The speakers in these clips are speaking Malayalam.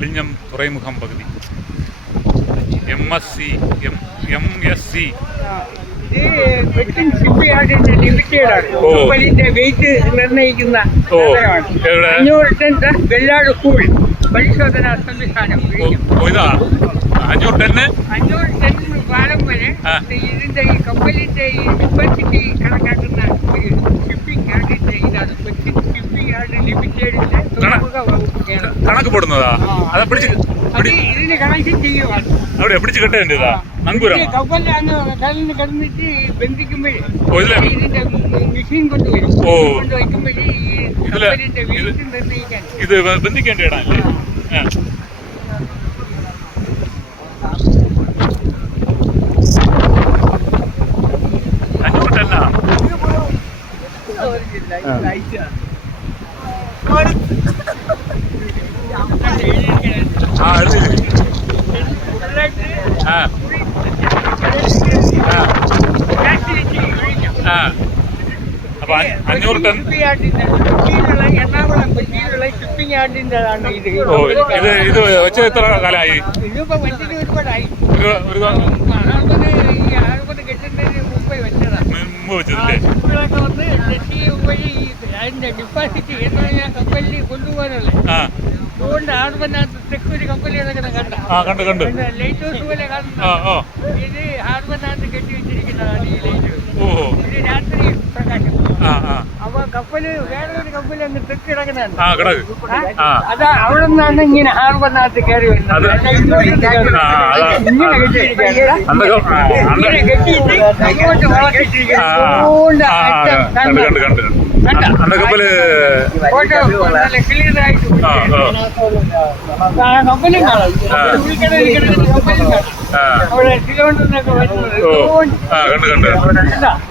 വിഴിഞ്ഞം തുറമുഖം പകുതി MSC നിർണ്ണയിക്കുന്ന വെള്ളാട് സ്കൂൾ പരിശോധനാ സംവിധാനം 500 ടണ്ണ് പാലം വരെ ഇതിന്റെ ഈ കപ്പലിന്റെ ഈ കപ്പാസിറ്റി കണക്കാക്കുന്ന ഷിപ്പിംഗ് യാർഡിന്റെ ഇതാണ് ഷിപ്പിംഗ് യാർഡ് ലിമിറ്റഡിന്റെ കണക്ക് പോടുന്നതാ ഇതിന് കണക്ഷൻ ചെയ്യുവാണ്. അവിടെ പിടിച്ച് കെട്ടേണ്ടതാ നങ്കൂരം കപ്പലിലാണ് കടലിന് കിടന്നിട്ട് ബന്ധിക്കുമ്പോഴേ ഇതിന്റെ മെഷീൻ കൊണ്ടുവരും. കൊണ്ട് വയ്ക്കുമ്പോഴേ ഈ കപ്പലിന്റെ വെയിറ്റ് നിർണ്ണയിക്കാൻ ഇത് ബന്ധിക്കേണ്ട ഇടല്ലേ. അപ്പൊ 500 ടൺ എറണാകുളം കൊച്ചിയിലുള്ള ഷിപ്പിംഗ് യാർഡിൻ്റെതാണ് ഇത്. ഇത് വെച്ച് എത്ര കാലമായി? ഇതിപ്പോ വെച്ചിട്ട് ഒരുപാടായി. കെട്ടുന്നതിന് മുമ്പ് വെച്ചതാണ്. ഷിപ്പുകളൊക്കെ വന്ന് വഴി അതിന്റെ ഡിപ്പാസിറ്റി എന്ന് കപ്പലിൽ കൊണ്ടുപോകാനല്ലേ. അതുകൊണ്ട് ഹാർബറിനകത്ത് തെക്കൊരു കപ്പൽ കണ്ട ലൈറ്റ് ഹൗസ് പോലെ കാണുന്ന ഇത് ഹാർബറിനകത്ത് കെട്ടി വെച്ചിരിക്കുന്നതാണ് ഈ ലൈറ്റ് ഹൗസ്. ഇത് രാത്രി പ്രകാശം. അപ്പൊ കപ്പല് വേറൊരു കപ്പൽ അങ്ങ് തെക്ക് കിടക്കുന്നുണ്ട്. അത് അവിടെ നിന്നാണ് ഇങ്ങനെ ഹാർബറിനകത്ത് കയറി വരുന്നത്. ഇങ്ങനെ കെട്ടിയിരിക്കുകയാണ്. ഇങ്ങനെ കെട്ടിയിട്ട് അങ്ങോട്ട് വളർത്തിട്ടിരിക്കുന്നു.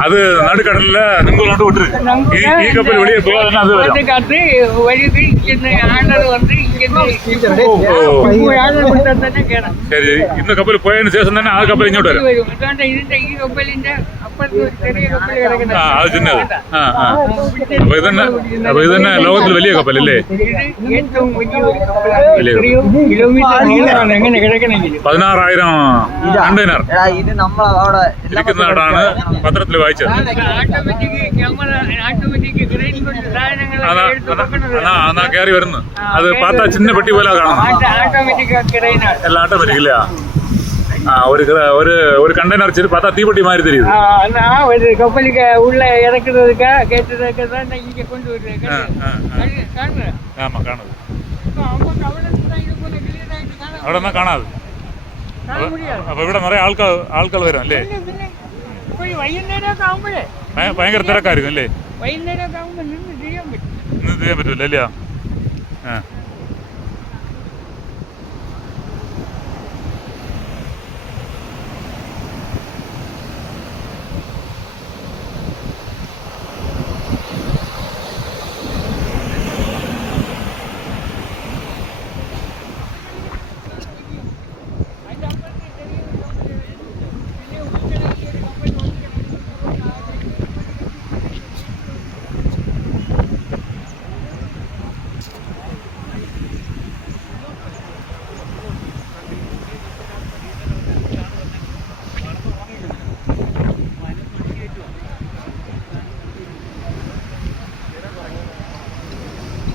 അത് നടുക്കടലില് നിങ്ങളോട്ട് വിട്ടു ഈ കപ്പൽ വെളിയെ പോകാതെ ശരി. ഇന്ന് കപ്പൽ പോയതിനു ശേഷം തന്നെ ആ കപ്പൽ ഇങ്ങോട്ട് വരും. ഇതിന്റെ ഈ കപ്പലിന്റെ അപ്പുറത്ത് ഒരു ചെറിയ കപ്പൽ കിടക്കുന്നത്. അത് ചിന്നത്. അപ്പൊ ഇത് തന്നെ ലോകത്തിൽ വലിയ കപ്പലല്ലേ? ഏറ്റവും വലിയ കിലോമീറ്റർ നീളമാണ് എങ്ങനെ കിടക്കണമെങ്കിൽ. 16,000 കണ്ടെയ്നർ ഇരിക്കുന്നതാണ് പത്രത്തിൽ വായിച്ചത്. അതാ കയറി വരുന്നു. അത് പാത്താ ചിന്ന പെട്ടി പോലെ കാണുന്നു. എല്ലാം ഓട്ടോമാറ്റിക് ഇല്ല. ஒரு கண்டெய்னர் சரி பார்த்தா தீப்பெட்டி மாதிரி தெரியுது. ஒரு கப்பலுக்கு உள்ள இறக்குறதுக்கா கேட்டதுக்கு தான் இங்க கொண்டு வருது. ஆமா காணுது. അവിടെ ഒന്നും കാണാതെ. അപ്പൊ ഇവിടെ നിറയെ ആൾക്കാർ വരും അല്ലേ? വൈകുന്നേരമൊക്കെ ആകുമ്പോഴേ ഭയങ്കര തിരക്കായിരിക്കും അല്ലേ? വൈകുന്നേരമൊക്കെ ആകുമ്പോൾ നിന്ന് ചെയ്യാൻ പറ്റും. പറ്റൂല അല്ലേ?